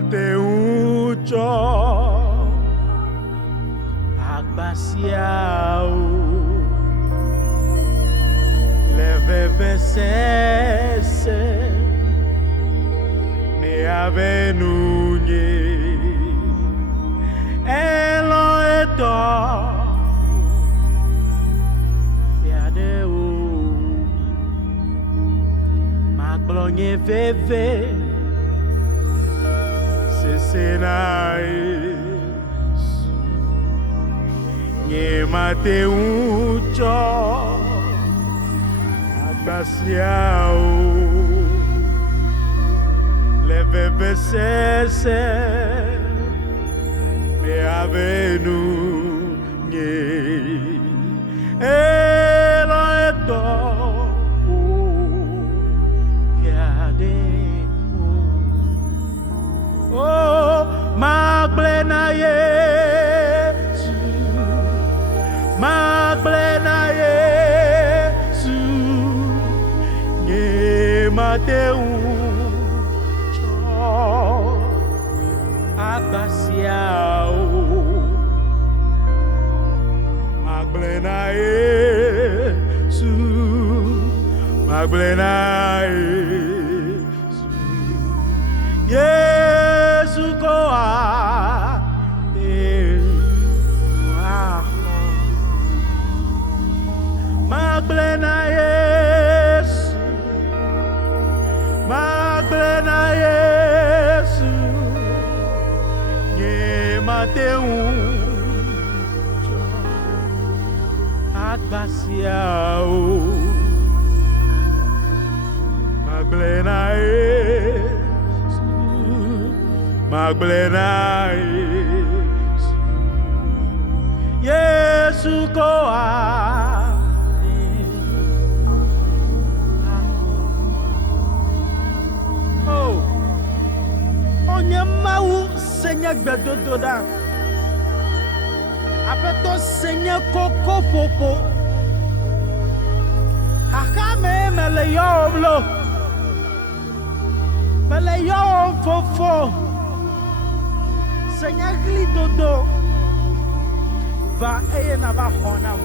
Mateucho Agbasiao Levevesese Me avenunye Elo eto Yadeo Maglonye veve Sesenai Nye Mateucho Agbasiao Levevesese Me avenu Nye Elo eto Oh, Magblena Yesu, Magblena Yesu, Nye Mateucho Agbasiao, Magblena Yesu, Magblena Yesu, Yesu koa Magblena Yesu Magblena Yesu Nye Mateucho Agbasiao Magblena Yesu Magblena Yesu koa Oh Onyemawu Seigneur gbedododa Apeto Seigneur koko popo Akame mele yomlo Mele yom fofo Seigneur glidodo Va eye na va honam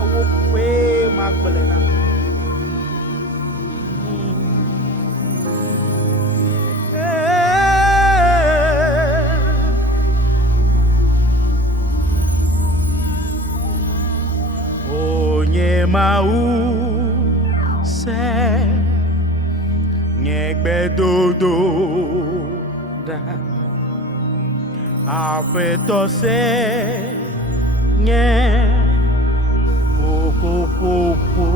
Awo kwe Magblena Onyemau se Nyegbedodo da Afeto se Nye Popo popo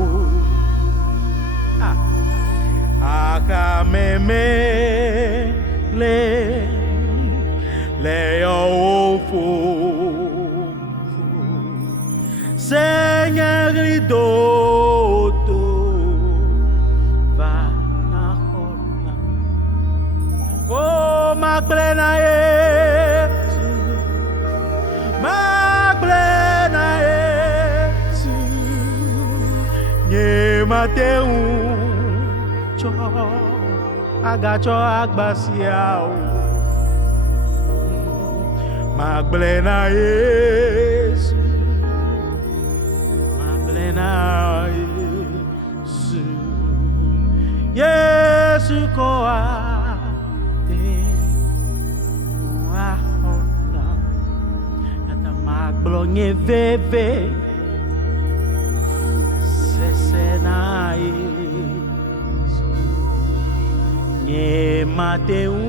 Akameme Le ofo Seigneur ridoto Va na hona Oh Magblena Yesu Magblena Yesu Nye Mateucho Agacho Agbasiao Magblena Yesu Magblena Yesu Yesu koa Maglonye veve Sesenai Nye Mateucho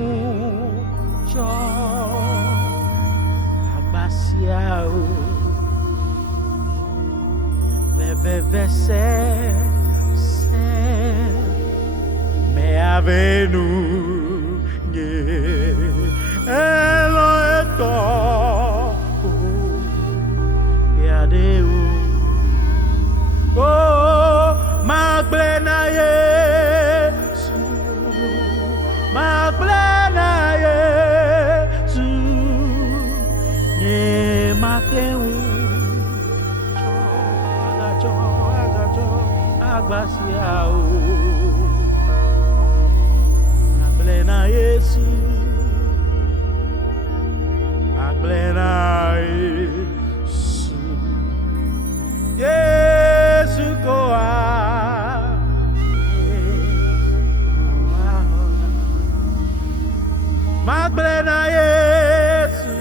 Agbasiao Levevese Me avenu Nye Elo eto Oh, Magblena Yesu Magblena Yesu Nye Mateucho Agacho Agbasiao Magblena Yesu Plena Yesu. Yesu koa. Magblena Yesu.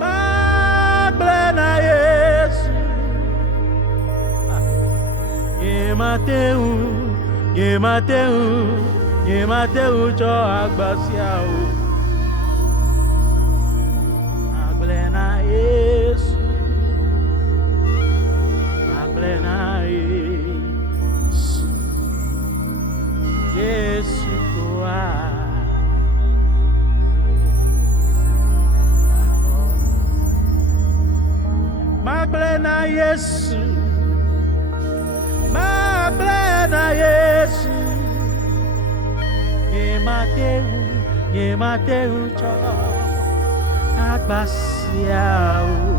Magblena Yesu. Yemateu, Yemateu, Yemateu cho agbasiao. Magblena Yesu. Magblena Yesu. Yesu koa. Magblena Yesu. Magblena Yesu. Yemateu cho agbasiao.